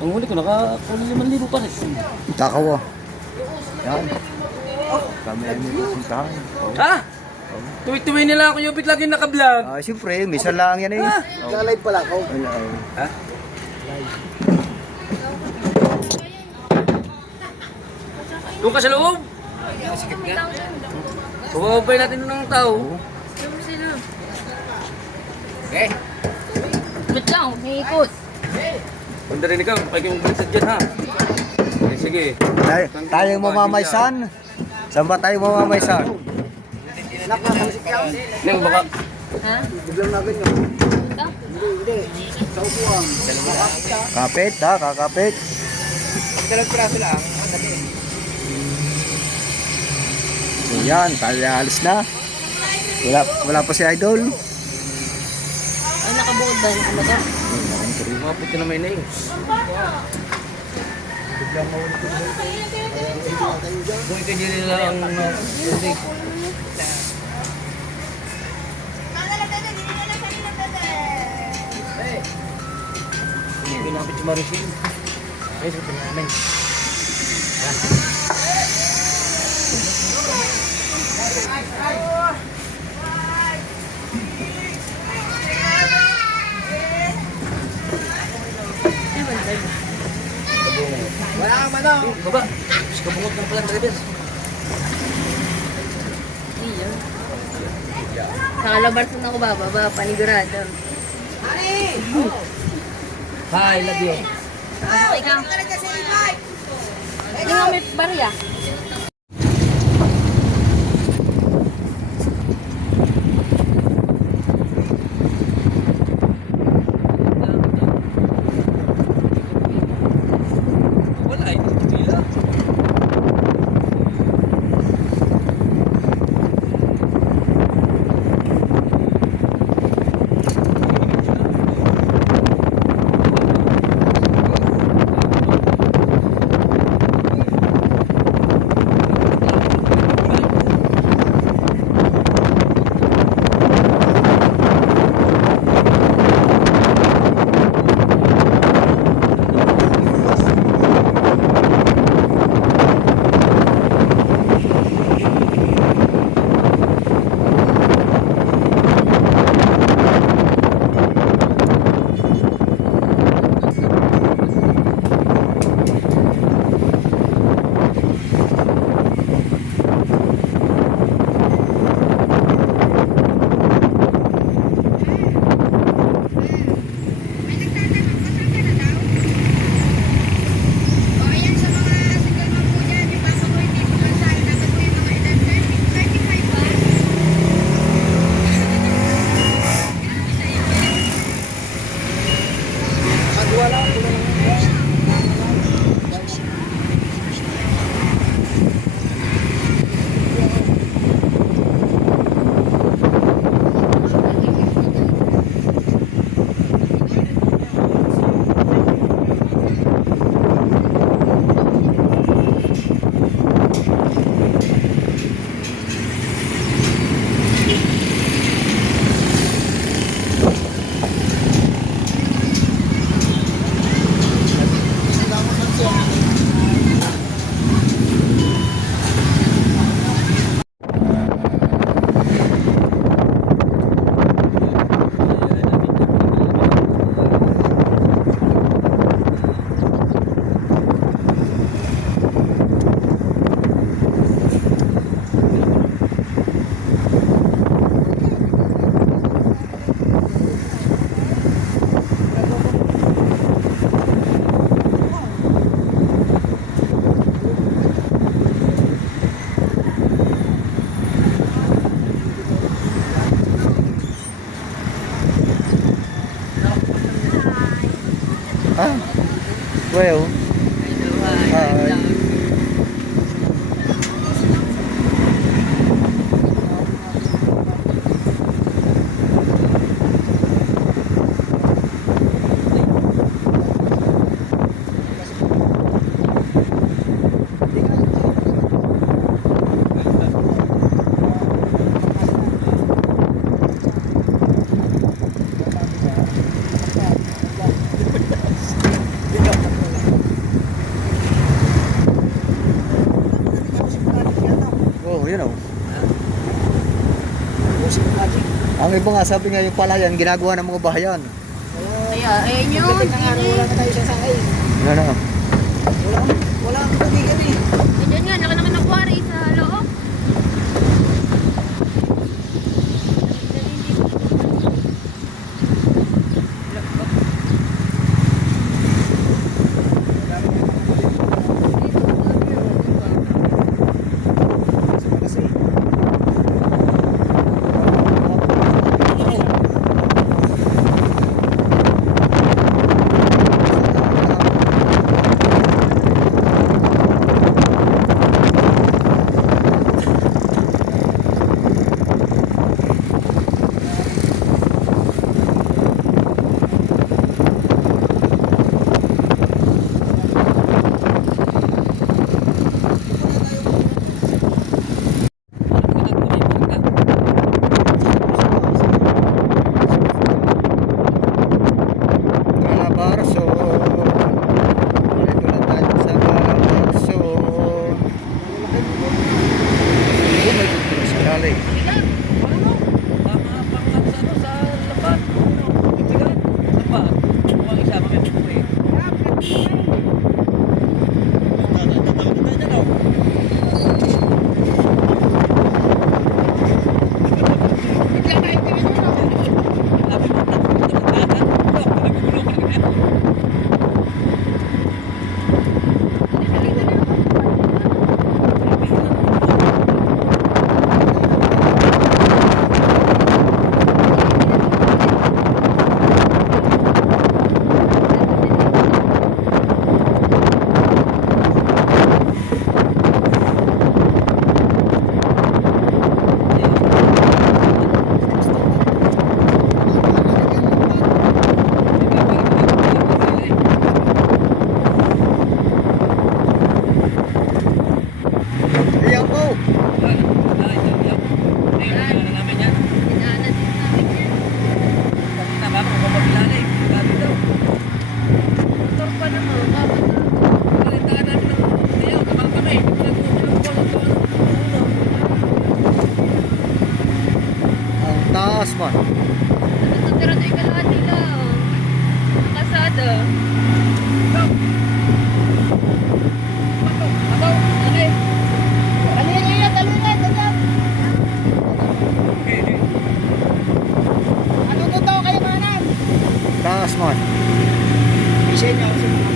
Ang huli ko, nakakuli 5,000 pa rin. Takaw ah. Yan. Kami ay may kasintahan. Ha? Tuwi-tuwi nila ako yung lagi naka-vlog. Ah, siyempre, misa lang yan eh. Ha? Nag-live pala ako. Wala eh. Ha? Doon ka sa loob. Pababay natin ng tao. Eh, Ba't lang? May ikot. punta rin ikaw. Pag yung baliktad dyan ha. Eh, sige. Tayo mamamaysan. Saan ba tayo mamamaysan? Nakakalisik yan. Neng baka. Ha? Biglang natin yun. Ito? Hindi. Sa upuan. Kapit ha, kakapit. Dalawang praso lang. So yan, tayo alis na. Wala pa si Idol. Ay, nakabukod ba? Nakamaga? Mapit ka na may nails. Kung ikagiri lang ang hindi. Pinapit si Marisin. Ay, sa namin. Wala ka man ako. Baba. Kabungot ng palang drivers. Iyo. Sa kalabarsan ako bababa, panigurado. Hi, love you. Okay ka? Hindi nga may barya. Wala, ito pila. Ah, well. Hi. Ang iba nga sabi nga yung palayan, ginagawa ng mga bahayan. Kaya, ayun yun. Pagdating ng araw, wala na tayo sa sangay. Ano? Wala ang tubigan eh. Diyan nga, laki naman ng quarry sa loob. Calabarzon. Dito lang tayo sa Calabarzon. May spirale. Ayan po. Dinaanan din namin yan. Motor pa naman. Ang taas man. Natutira tayo kalahati lang. Kasada. Taas man. Isa niya ako sa mga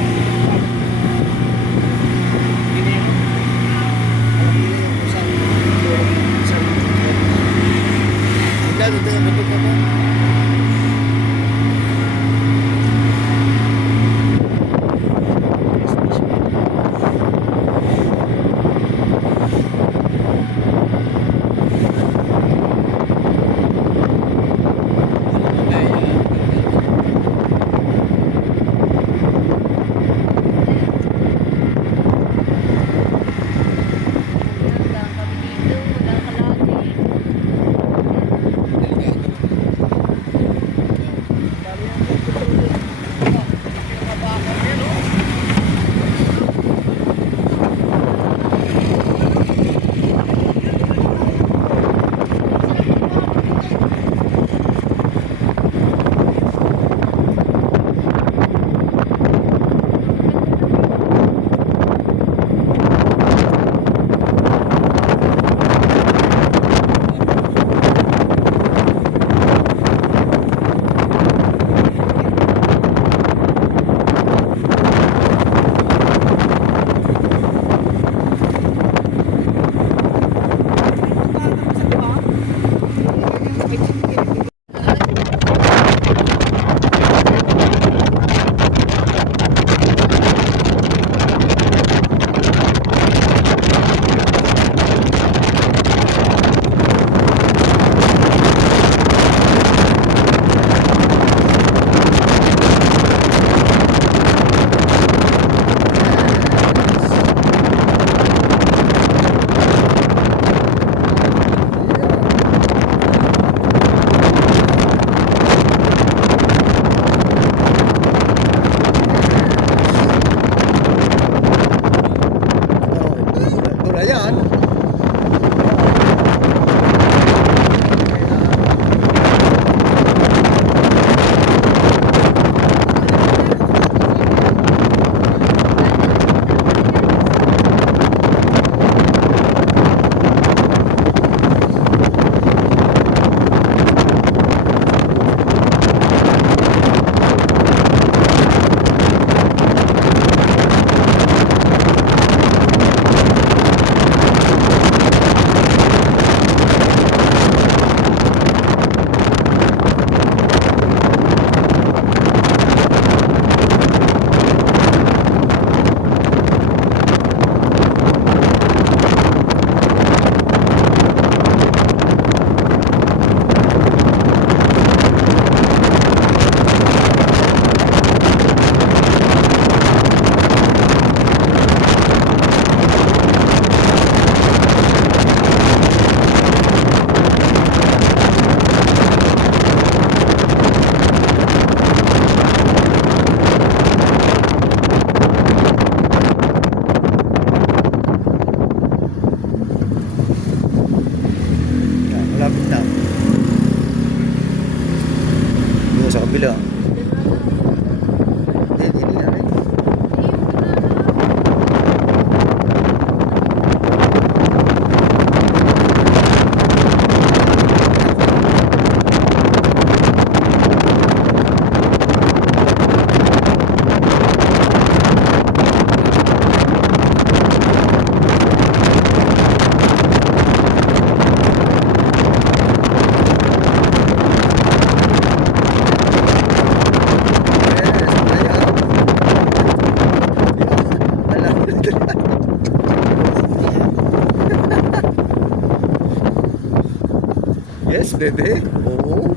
bebe. Oo.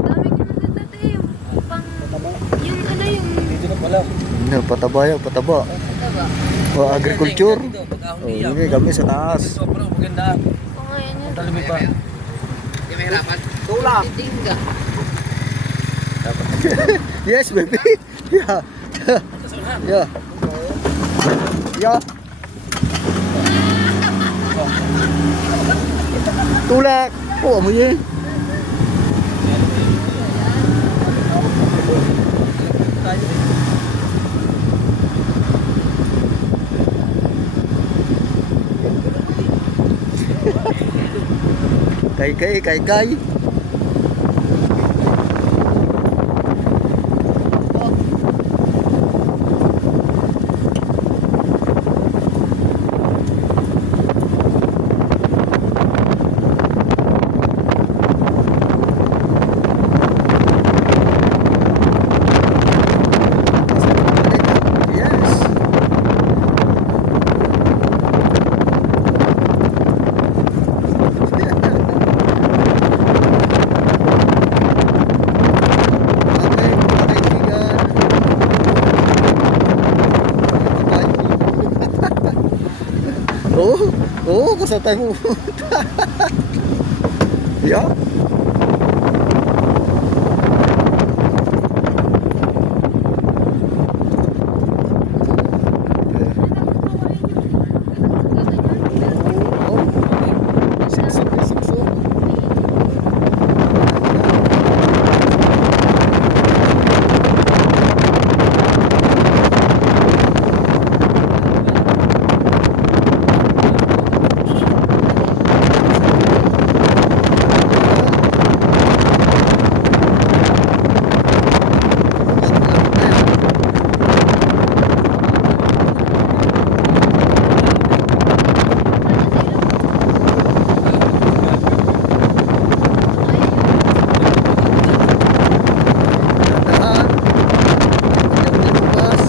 Dami ko na dati yung pang... Yung ano yung... Dito na pala. Ano, pataba yan, pataba. Taba. O, agriculture. Dito, pag-ahon O, niya. hindi kami sa taas. Dito, pero maganda. O ngayon yun. Talumi pa. Tulak. Titingga. Yes, baby. Yeah. Yeah. Yeah. Tulak. Oh, amoy eh. Kay. Yes. Okay, mga kaibigan. Oo, kung saan tayo pupunta. Yeah. Oh, siksok. Tandaan. Pagdating bukas.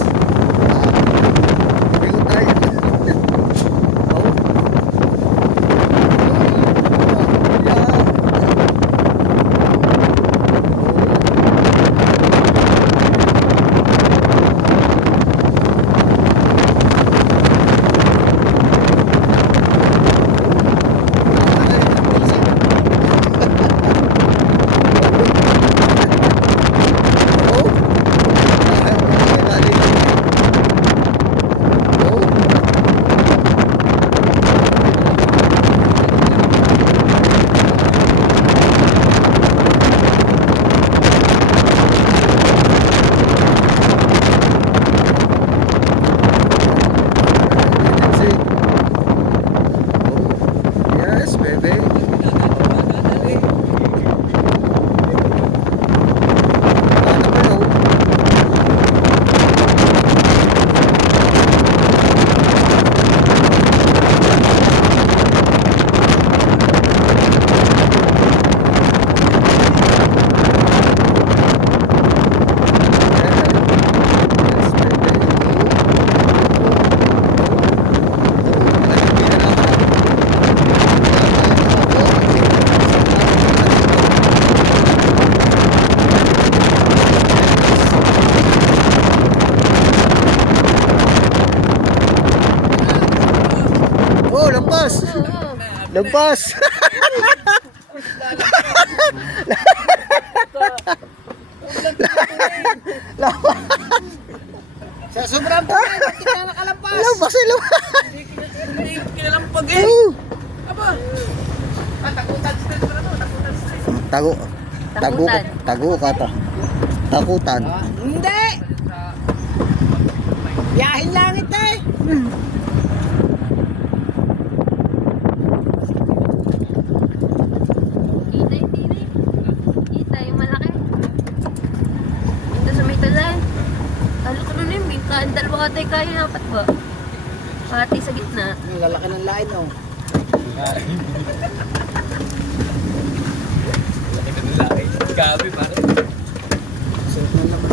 Bingon tayo. Oh. Yeah. Oh. Yes, baby. Ano ba yun? Yes, oh, lampas! Lampas! Sa sobrang tubig, bakit ka nakalampas? Lampas ay lampas! Hindi kinalampag eh. Oh. Aba. Tago kata. Takutan. Hindi! Biyahin langit na eh. Kita yung tini. Kita yung malaki. Ito sa may talan. Talo ko nun yung bingkaan. Dalawa ka tayo kaya apat ba? Pati sa gitna. Ang lalaki ng lain oh. Gabi pare. Suot na naman.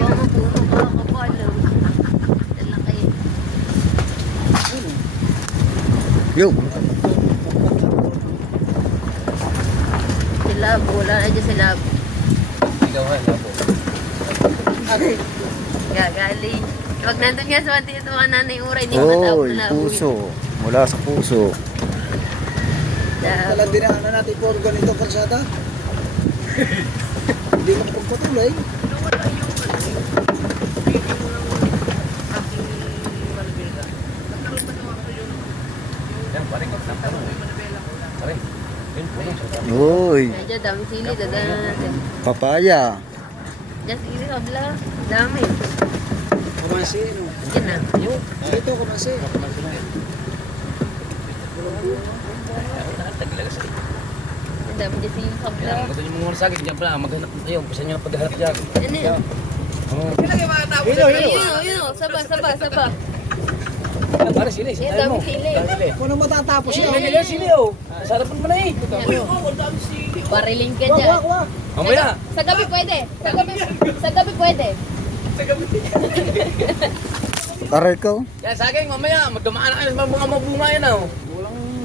Mga puno ka kapalaw. Lalaki. Yo. labo. Wala na dyan sa labo. Ikaw ha, labo. Gagali. Huwag nandun nga sa dito ka nanay uray. Hindi ko natapos Oy, na labo. puso. Mula sa puso. Labo. Talang dinaanan natin po ganito kalsada. Hindi mo pagpatuloy. Yan, pare ko. Pare. Yun, puno. Uy, Medyo dami sili. Dadaan na natin. papaya. Diyan sili kabla. Dami. Kamansi, no? Yan na. Ito, kamansi. Ang dami dyan sili kabla. Yan, gusto niyo muna sa akin. Diyan pala, maghanap. Ayun, gusto niyo na paghahanap dyan. Ano yan? Ayun o. Saba. Yan, pare, sili. Yan, Sintayin mo. dami sili. Kung na matatapos Yan, yun. May nila sili, oh. Sarapan mo na eh. Bariling ka Wag, dyan. wag, wag. Mamaya. Sa gabi pwede. Sa gabi pwede. Aray ko. Yan, sa akin, mamaya. Magdumaan na kayo sa mga mabunga yan, oh.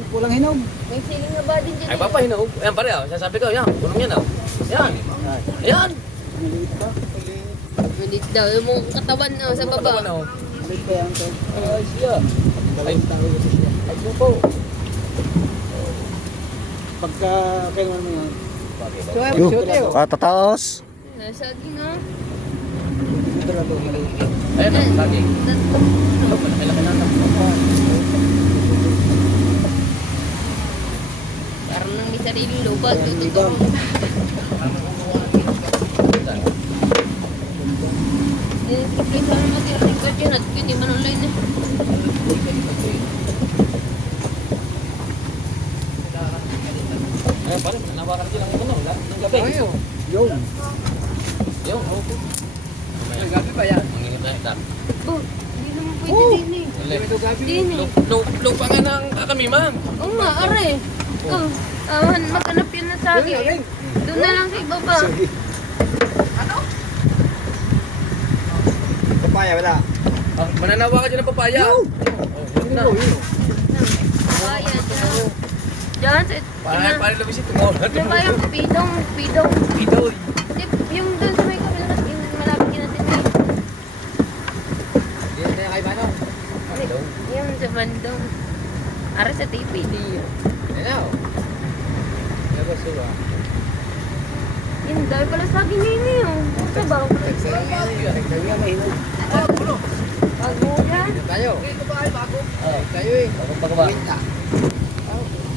Kulang hinog. May siling na ba din dyan? Ay, papa, hinog. Yan, pare, oh. Sasabi ko, yan. Punong yan, oh. Yan. Yan. Maliit pa. Hindi daw. Yung mga katawan na sa baba. Ano, oh. Maliit pa yan, to. Ay, siya. Dalawang tao kasi siya. Ay, po. Pagka kailan mo yan. Yo, katataos. Nasaging ha. Ito na to, maliit. Ayan, oh. Lagi. Malaki-laki na. Parang nang may sariling lubag. Ang libang. Kaya sana mag-record yun at hindi man online eh. Ayan, pare, nanawakan din ang ano, ng gabi. Yun. Yung, oh. Ang gabi pa yan. Ang init na ito. Oh, hindi naman pwede din eh. Din eh. Lupa nga ng kakamiman. Oo nga, are. Oh, maghanap yun na sa akin. Doon na lang sa ibaba. Papaya, wala. Mananawa ka dyan ng papaya. Oh, yun na. Kaya dyan. Dyan, Pare, lumisit. Tumulan. Diyan kaya pidong. Ito. Yung doon sa may kabila na yung malapit yun natin eh. Yan na kay Manong. Yung sa bandong. Are sa TV. Yan na, oh. Labas sila. Yun, dahil pala sa akin yun eh. Sa bago. Kaya may hinog. Bago yan. Tayo. Tayo eh. Pagkaba.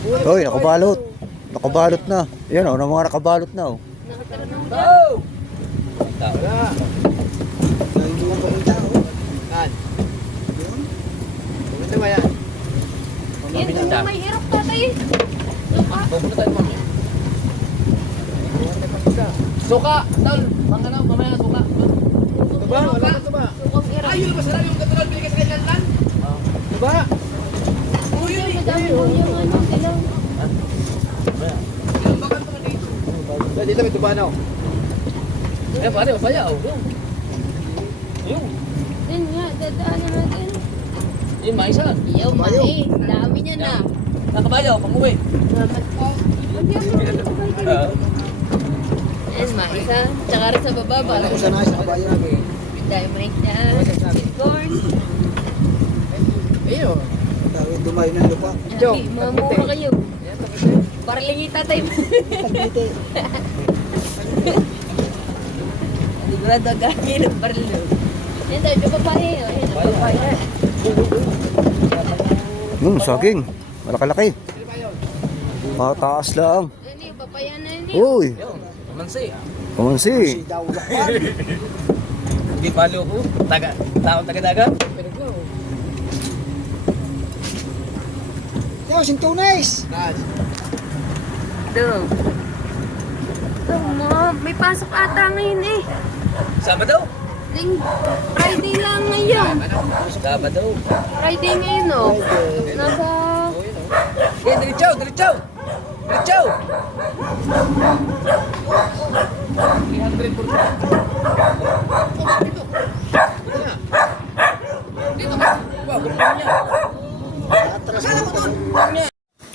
Uy, nakabalot. Nakabalot na. Yan o, mga nakabalot na o. Nakatara na mo dyan. Oh! Wala. Hindi mo pumunta, oh. Saan? Yun. Pumunta ba yan? Yan, yung may hirap tatay. Suka. Pupunta tayo, mami. Suka! Tol! Mga ano, mamaya suka. Ito ba? Wala ka ito ba? Sukang hirap. Ayun, masarap yung katulad binigay sa kanya lan. Ito ba? Ayun, madami daw yung ano sila. Dito may tubanaw. Eh, pare, papaya, oh. Yung. Yan nga, dadaanan natin. Yung maisan. Yung mais. Dami niya na. Nakabayaw, pang-uwi. Salamat po. Hindi ako Yan, mais ha. Tsaka rin sa baba. Wala ko sana sa kabayan. Dynamite dyan. Corn. Ayun. Dahil dumayo ng lupa. Happy, mamura kayo. Para lingi tatay mo. Tagpite. Sigurado gagawin ng barilo. Yan tayo, yung papaya yun. Yan ang papaya. Saging. Malaki-laki. Mataas lang. Yan yung papaya na yun. Uy, Yung, kamansi. kamansi. Si daw lakwan. Hindi palo ko. Taong taga-dagat. Yo, sintunis. Doon. May pasok ata ngayon eh. Sabado. Friday lang ngayon. Sabado. Friday ngayon oh. Nasa... Eh, diretsaw, diretsaw. Diretsaw. 340. Dito. Wow, ganda niya. Atras mo.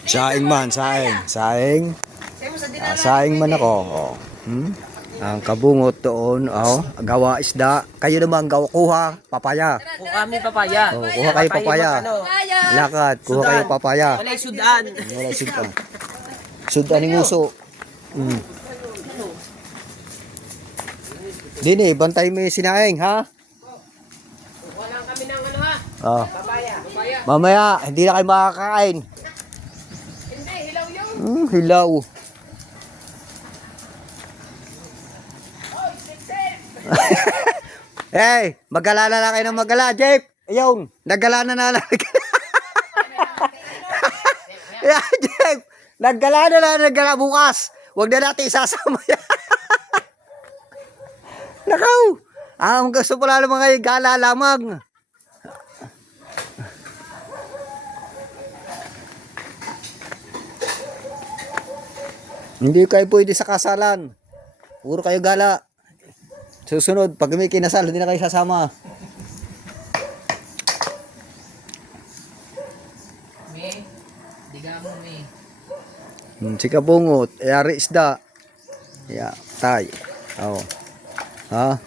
Saing man, saing. Saing. Saing man ako. Oh. Ang kabungot doon, gawa isda. Kayo naman kuha papaya. Kuha kami papaya. Oh, kuha kayo papaya. Lakad, kuha kayo papaya. Walay sudan. Wala sudan. Sudan ng uso. Dini, bantay mo yung sinaing, ha? Wala kami ng ano ha? Oh. Papaya. Mamaya, hindi na kayo makakain. Hindi, hilaw yun. Hilaw. Hey, magala na kayo ng magala, Jeff. Ayun, nagala na. Yeah, Jeff. Nagala na bukas. Huwag na natin isasama yan. Nakaw. Ang gusto pala naman kayo gala lamang. Hindi kayo pwede sa kasalan. Puro kayo gala. Susunod, pag may kinasal, hindi na kayo sasama. Me, diga mo me. Si kabungot, ari isda. Yeah, tay. Oh. Ha?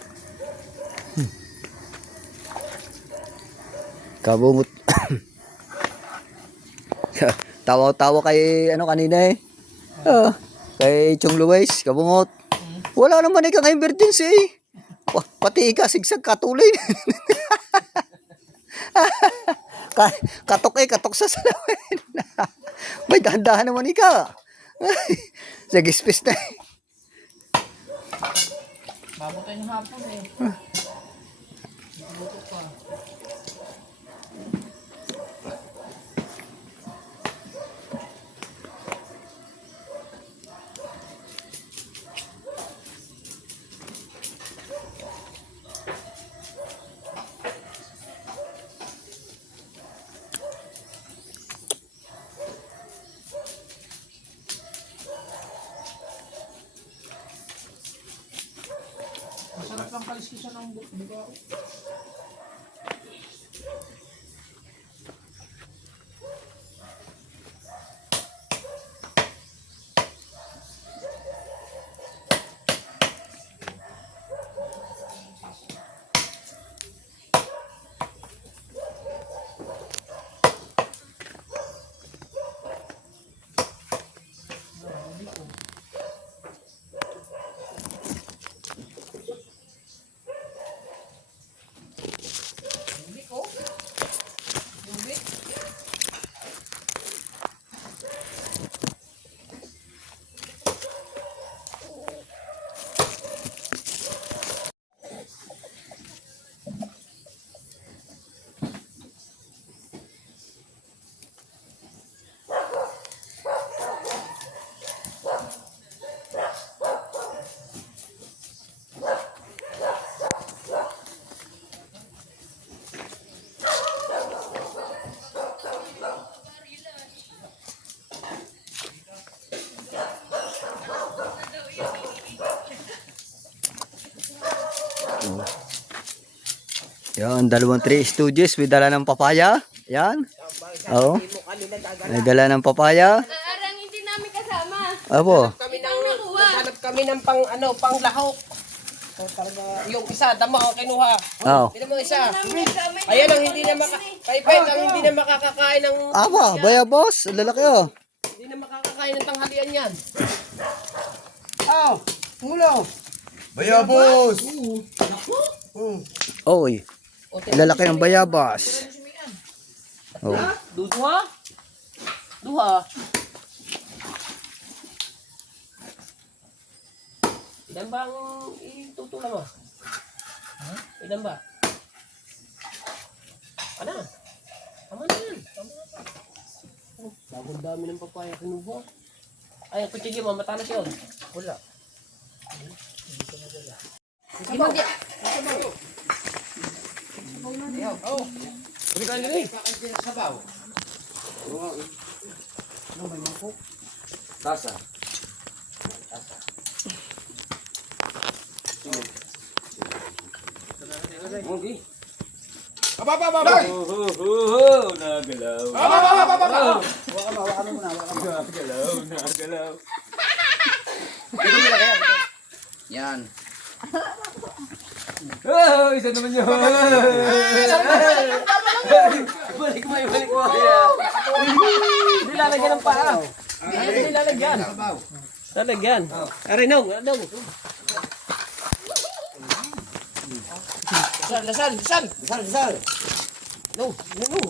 Kabungot. Tawa-tawa kay ano kanina eh. Kay Chong Luis, kabungot. Wala naman ikang emergency eh. Pati ika sigsag katuloy. Katok sa salamin. May dahan-dahan naman ika. Sagispis na eh. Babutin yung hapon eh. Buto pa. Masarap lang kaliskisan ng buka. Yan, 3 stooges, may dala ng papaya. Yan. Oo. May dala ng papaya. Arang hindi namin kasama. Apo. Hanap kami ng pang lahok. So, talaga, yung isa, damo ang kinuha. Oo. Hindi mo isa. Ayan ang hindi na Paypay ang hindi na makakakain ng Aba, bayabas. Lalaki oh. hindi na makakakain ng tanghalian yan. Ulo. Bayabos! Oy. Lalaki ng bayabas. Oh. Duha? Duha. Ilan ba ang itutula mo? Ilan ba? Ano? Tama na yan. Tama na. Bagong dami ng papaya kinuha. Ay, ang kutsigi mo, matalas yun. Wala. Sige mo. Oh. Hindi ka nila eh. Tasa. Okay. Nagalaw. Nagalaw. Ito nila kaya. Yan. Oh, isa naman yun. Balik mo. Hindi lalagyan ng paa. Hindi lalagyan. Lalagyan. Arinong. Dasal. No.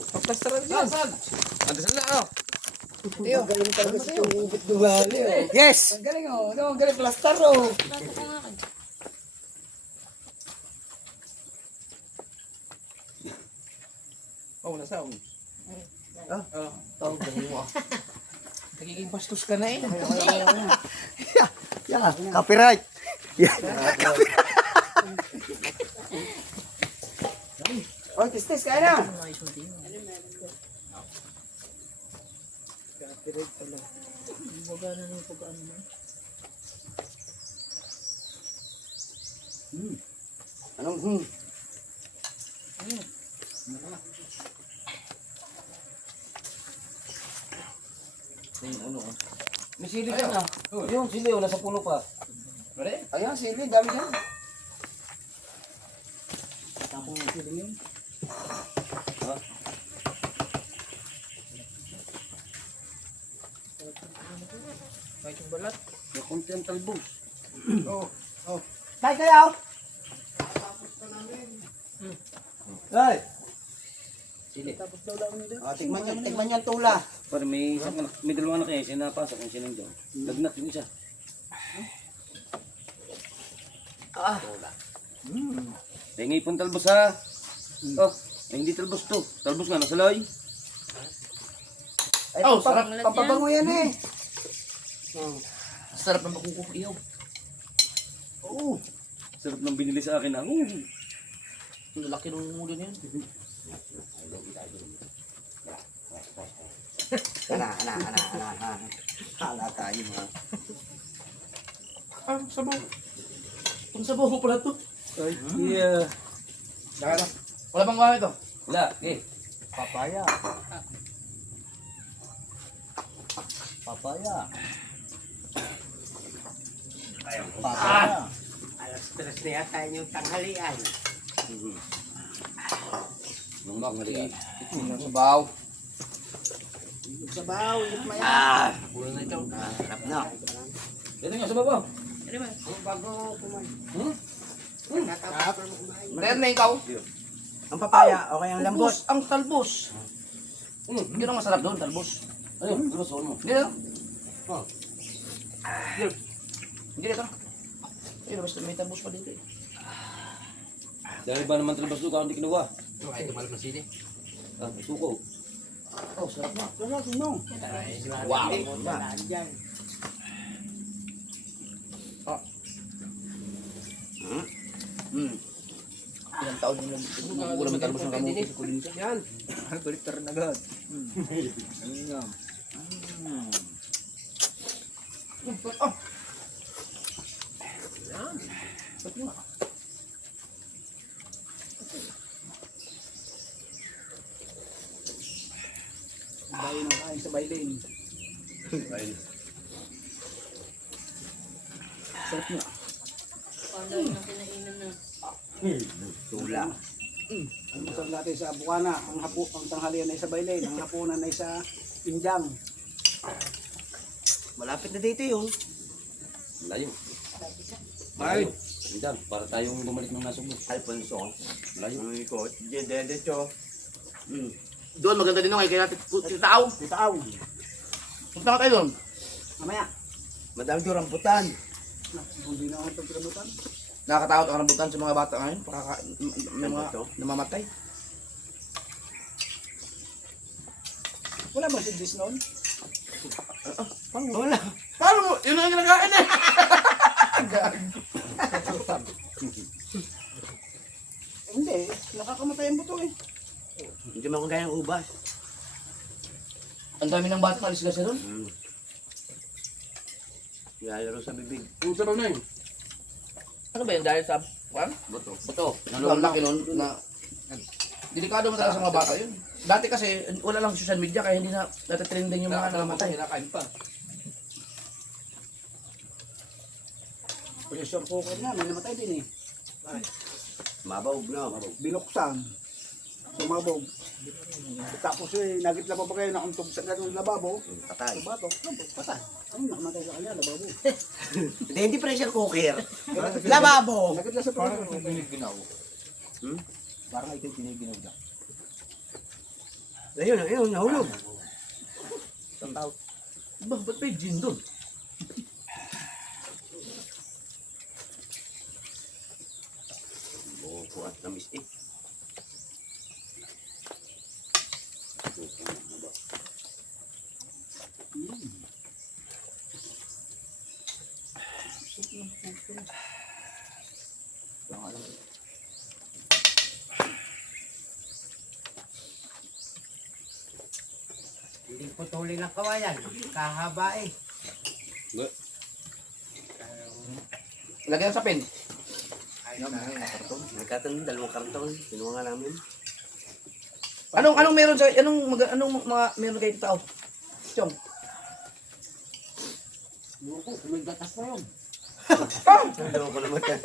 Paplastaran yan. Ang dasal na, ano? Yes! Plato ko nga kayo. Oh, nasa. Nagiging bastos ka na eh. Yeah, copyright. Yeah. Oh, tis kaya na. Anong May sili ka na. Yung sili, wala sa puno pa. Ayan, sili, dami yan. Kahit yung balat. May konti ang talbos. Tay, kayaw! Tay! Sili. Tikman yan tula. Pero may isang anak, may dalawang anak eh, siya napasok kung siya nandiyan. Lagnat yung isa. Tingay pong talbos ha. Oh, ay, hindi talbos to. Talbos nga, nasa loy. Ay, papabango yan eh. Sarap ng makukuk iyo. Oo. Sarap ng binili sa akin ha. Ang laki ng ulo niyan. Ana. Hala tayo mga. Sabaw. Ang sabaw mo pala to. Ay, yeah. Wala bang gawa ito? Wala, eh. Papaya. Papaya. Alas 3 na yata yung tanghalian. Nung makalian. Sabaw. Sabaw, ito maya. Ulo na ito. Sarap na. Ito nga, sabaw ba? Bago kumain. Meron na ikaw. Ang papaya, okay ang lambot. Ang talbos. Hindi lang masarap doon, talbos. Ayun, talbos mo. Hindi na. Hindi na ito. Ayun, basta may talbos pa dito eh. Dahil ba naman talbos doon, kung hindi kinuha? Ay, ito malam na sili. Ah, may suko. Oh, sarap na. Sarap, sinong. Wow. Ilang taon yung ulam ng talbos ng kamuti sa kuling siya. Yan. Baliktad na agad. Ayun nga. Bayo ng kain sa baylin. Sarap nga. Paano yung kinainan na? Tula. Ang masarap natin sa Bukana, ang tanghalian ay sa baylin, ang hapunan ay sa Pinjang. Malapit na dito yun. Layo. Ay! Mindan, para tayong bumalik ng nasugbo. Alfonso. Layo. Ang ikot. Dedecho. Doon maganda din ako kaya titaaw. Titaaw. Punta ka tayo doon. Mamaya. Madami yung rambutan. Hindi na ako pagkarabutan. Nakakatakot ang rambutan sa mga bata ngayon. May mga namamatay. Wala ba si Dis noon? Wala. Paano mo? Yun ang kinakain eh. Hindi. Nakakamatay ang buto eh. Hindi mo kung kaya ng ubas. Ang dami ng bata alis ka doon. Lalaro sa bibig. Ang sabaw na yun. Ano ba yun? Dahil sa kwan? Buto. Buto. Ang laki nun na delikado mo talaga sa mga bata yun. Dati kasi wala lang social media kaya hindi na natitrending yung mga namatay. Kinakain pa. Pressure cooker na, may namatay din eh. Mabawag na. Binuksan. Sumabog. Tapos nagitla pa ba kayo na untog sa ganun lababo? Patay. Sa bato, patay. Ay, nakamatay sa kanya, lababo. Hindi pressure cooker. Lababo. Nagitla sa Parang pressure ito piniginaw. Parang ito yung tiniginaw niya. Ayun, nahulog. Ba, ba't may gin doon? Boko at tamis eh. Hindi putulin ng kawayan. Kahaba eh. Lagyan sa pen. Nagkataon, 2 karton. Kinuha nga namin. Anong meron sa anong mga meron kayo tao? Chong. Loko, may gatas pa yun. Naloko na mata.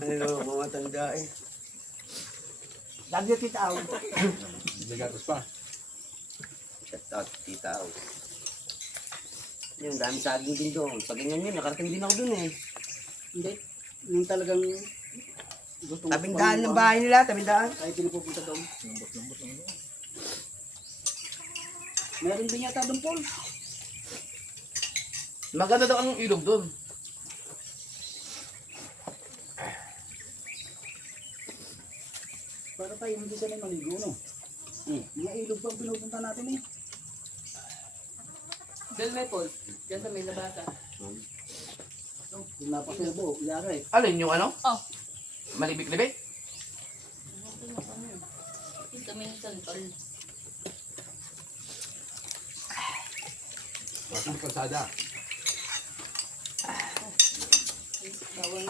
Naloko matanda eh. Lagi yung titaaw. Ligatos pa. Shout out, tita out. Yung dami saging din doon. Pag ganyan yun, nakarating din ako doon eh. Hindi. Yung talagang gusto Tabing daan ng bahay nila, tabing daan. Kahit pinipupunta doon. Meron din yata doon, Paul. Maganda daw ang ilog doon. Para tayo hindi sanay maligo, no? Mga ilog pa ang pinupunta natin eh. Diyan may Paul. Diyan sa may labasa. Yung napasubo, yara eh. Alin yung ano? Oh. Malibik-libik? Ito may santol. Masang kalsada.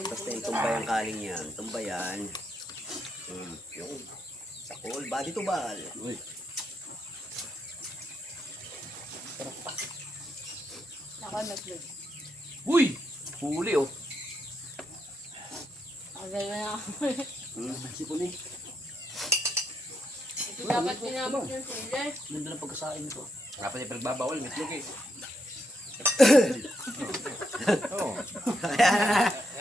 Basta yung tumbayan kaling yan. Tumbayan. Yung sakol, body to bal. Uy. Naka-nag-vlog. Uy! Huli oh. Agay na ako. Sipon eh. Ito dapat pinamot yung sila. Ganda ng pagkasain nito. Dapat yung pinagbabawal, mitlog eh.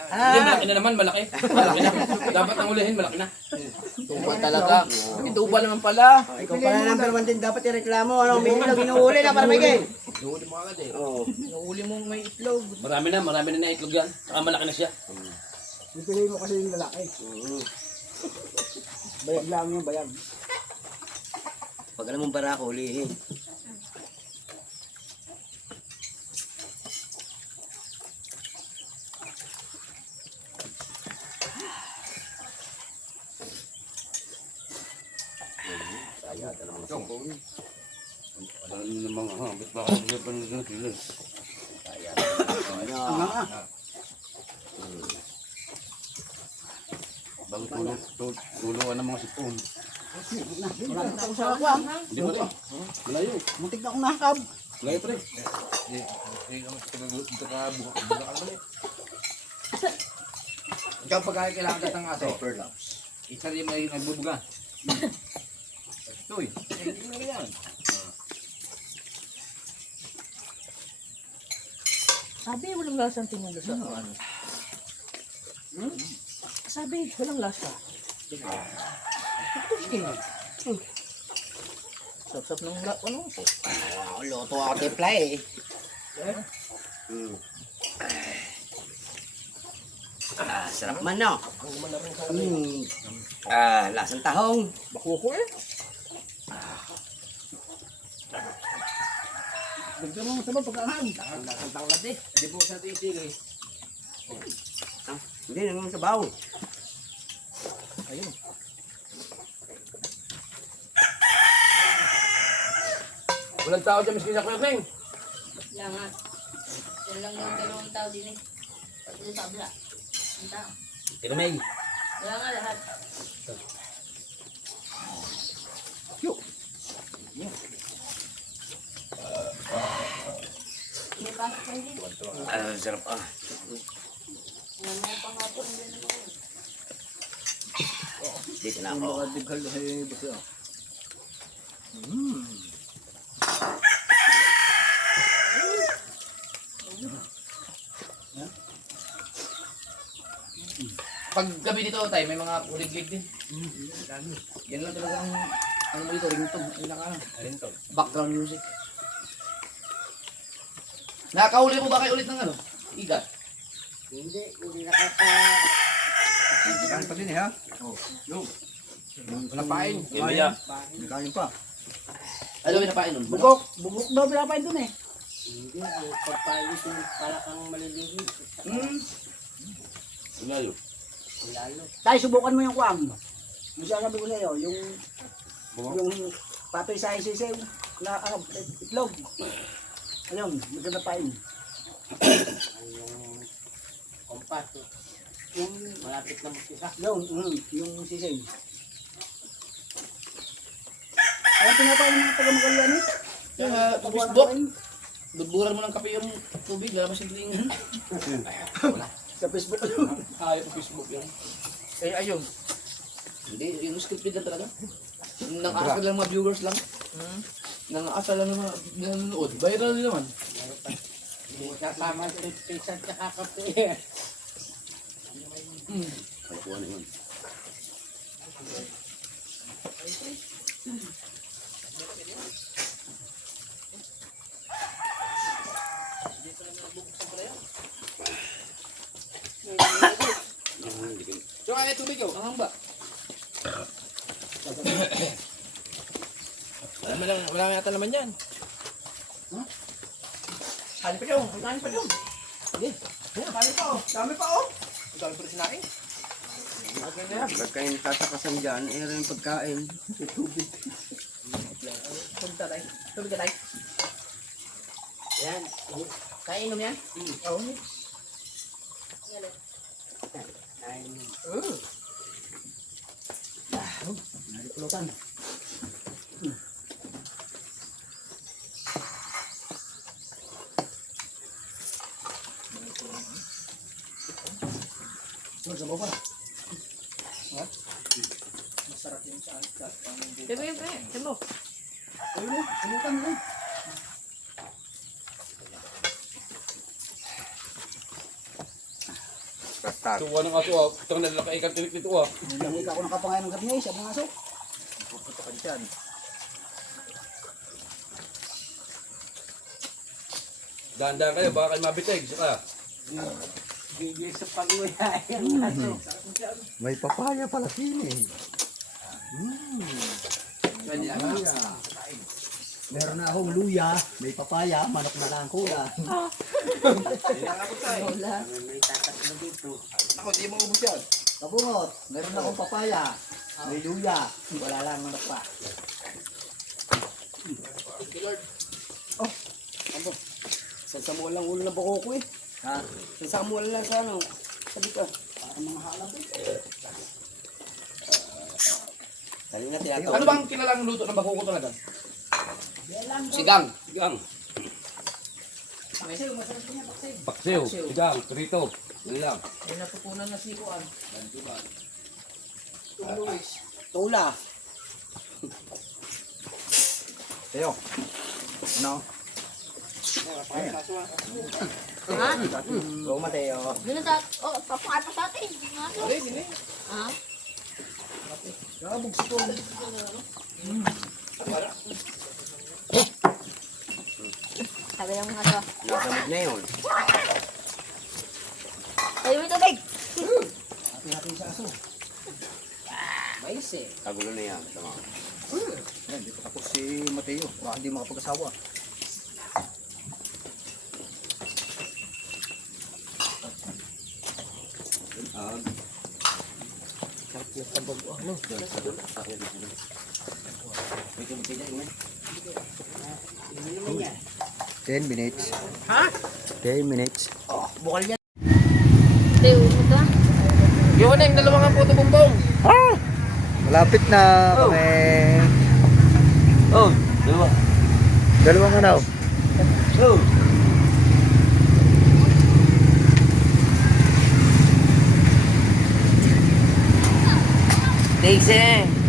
Hindi, malaki na naman, malaki. Malaki na. Dapat ang ulihin, malaki na. Tuba talaga. Ituba naman pala. Ikaw pala number 1 din dapat ireklamo. Ano, may itlog, inuuli na para may game. Inuuli mo agad eh. Oo. Inuuli mo may itlog. Marami na itlog yan. Saka malaki na siya. Pipiliin mo kasi yung lalaki. Bayag lang yung bayag. Pag alam mong barako, ulihin. Alam nyo namang, ba't baka siya pa nila sila? Bago tulungan ng mga sipon. Wala na ako sa akwang. Hindi mo rin. Malayo. Muntik na akong nakakab. Malayo pa rin. Ikaw pagka kailangan ka ng aso. Isa rin may nagbubuga. Uy. Hindi mo yan. Sabi, walang lasang tinulo sa ano. Sabi, walang lasa. Sap-sap ng ano po. Loto ako tipla eh. Sarap man no. Lasang tahong. Bakuko eh. Dagdag mo sa ba pagkahan? Lasang tanglad eh. Hindi po sa titig eh. Hindi naman sa bawo. Ayun. Walang tao dyan, miskin sa kuya Kling. Yan nga. Yan lang yung dalawang tao din eh. Pati sa kabila. Ang tao. Tinamay. Wala nga lahat. May pasok pa hindi. Sarap ah. Dito na Yung ako. mga dighal ay basta. Pag gabi dito tayo, may mga kuliglig din. Yan lang talaga ang ano mo dito, ringtone. Ringtone. Background music. Nakakahuli mo ba kayo ulit ng ano? Igat? Hindi nakaka... Kain pa din eh ha. Pinapain. Kaya. Kain pa. Ano pinapain nun? Bugok daw pinapain dun eh. Hindi, ang pagpayos yung para kang malilihi. Lalo. Lalo. Tayo, subukan mo yung kuwang. Yung sabi ko sa'yo, yung patoy sa isisew na itlog. Ayun, maganda pain. Yung kompas. Yung, Malapit na mag-isa. yung sisew. Ayun, pinapain ng mga taga-magalan eh. Kaya Facebook. Budburan mo ng kape yung tubig. Wala masimpleng. Sa Facebook. Ayaw po Facebook yan. Eh, ayun. Hindi, yung scripted lang talaga. Nang-aasal lang mga viewers lang. Nang-aasal lang ng mga nanonood. Viral din naman. Kasama sa pizza at saka kape. Ay, kuha na yun. So, kaya tubig yun. Ang ba? Wala yata naman yan. Kanin pa yun. Kanin pa yun. Dami pa oh. Dami pa oh. Dami pa rin sinain. Huwag kayong tatakasan dyan. Eh, rin pagkain. Tubig. Tubig tatay. Tubig tatay. Yan. Kaya inom yan? Oo. Nalipulutan. Sa baba. Masarap yung sa Diba yun, pre? Diba? ayun oh, pulutan mo. Tuwa ng aso ah. Ito ang nalalaki ikan tinik nito ah. Hindi ka ako nakapangayon ng gabi ngayon, sabi ng aso. Pupunta ka dyan. Dahan-dahan kayo, baka kayo mabitig. Saka. Gigil sa pag-uya. Yan aso. May papaya pala sini. Meron na akong luya, may papaya, manok na lang kuya. May tatakbo dito. Ako, di mo ubus yan. Kabungot, meron na akong papaya, may luya, wala lang manok pa. Sasamuan lang ulo na bako ko eh. Ha? Sasamuan lang sa ano. Sabi ka. Para mga halap eh. Dali na tinatawag. Ano bang kilalang luto ng bakuko talaga? Sigang. Sigang. Paksiw. Sigang. Prito. Yan lang. May natutunan na sikuan. Tula. Tayo. Ano? Ha? Oo, Mateo. Doon sa... Oh, papakay pa sa atin. Hindi nga so. Ha? Kabog si Tol. Sabi ng mga to. Nagamit na yun. Tayo mo tubig. Hati-hati sa aso. Mais eh. Kagulo na yan. Tama. Yan, dito tapos si Mateo. Baka hindi makapag-asawa. Sarap yung sabog. Ano? 10 minutes. Ha? 10 minutes. Bukal yan. Tayo mo to. Yung ano yung dalawang ang puto bumbong. Malapit na kami. Oh, dalawa. Dalawang ano? Oh. Daisy.